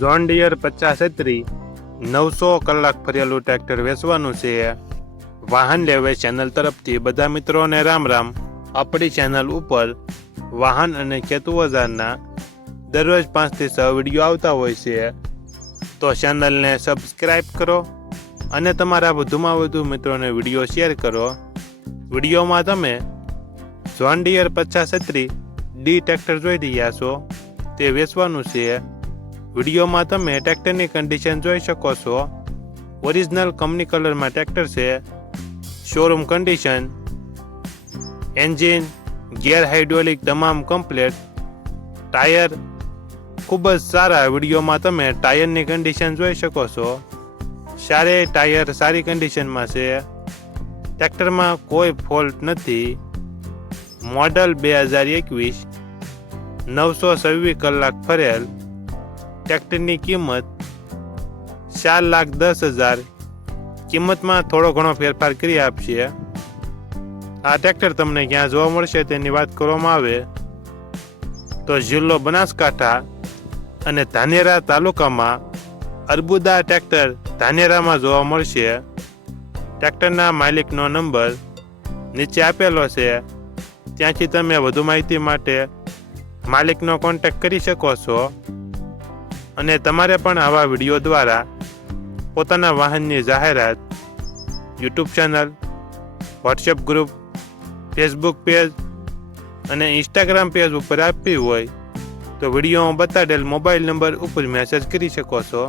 Zone dear પચાસ છત્રી નવસો કલાક ફરેલું ટ્રેક્ટર વેચવાનું છે. વાહન લેવે ચેનલ તરફથી બધા મિત્રોને રામ રામ. આપણી ચેનલ ઉપર વાહન અને ખેતુ બજારના દરરોજ પાંચથી છ વીડિયો આવતા હોય છે. તો ચેનલને સબસ્ક્રાઈબ કરો અને તમારા વધુમાં વધુ મિત્રોને વીડિયો શેર કરો. વિડીયોમાં તમે જોન ડિયર પચાસ છત્રી ડી ટ્રેક્ટર જોઈ રહ્યા છો. તે વેચવાનું છે. વિડીયોમાં તમે ટ્રેક્ટરની કન્ડિશન જોઈ શકો છો. ઓરિજિનલ કંપની કલરમાં ટ્રેક્ટર છે. Showroom condition engine gear hydraulic તમામ કમ્પ્લેટ ટાયર ખૂબ જ સારા વિડીયોમાં તમે ટાયરની કન્ડિશન જોઈ શકો છો. સારે ટાયર સારી કન્ડિશનમાં છે. ટ્રેક્ટરમાં કોઈ ફોલ્ટ નથી. મોડલ બે હજાર એકવીસ. નવસો છવ્વીસ કલાક ફરેલ. ટ્રેક્ટરની કિંમત ચાર લાખ દસ હજાર. કિંમતમાં થોડો ઘણો ફેરફાર કરી આપશે. આ ટ્રેક્ટર તમને ક્યાં જોવા મળશે તેની વાત કરવામાં આવે. તો જિલ્લો બનાસકાંઠા અને ધાનેરા તાલુકામાં અર્બુદા ટ્રેક્ટર ધાનેરામાં જોવા મળશે. ટ્રેક્ટરના માલિકનો નંબર નીચે આપેલો છે. ત્યાંથી તમે વધુ માહિતી માટે માલિકનો કોન્ટેક્ટ કરી શકો છો. અને તમારે પણ આવા વીડિયો દ્વારા પોતાના વાહનની જાહેરાત, YouTube channel, WhatsApp group, Facebook page અને ઇન્સ્ટાગ્રામ પેજ ઉપર આપવી હોય તો વિડીયોમાં બતાડેલ મોબાઈલ નંબર ઉપર મેસેજ કરી શકો છો.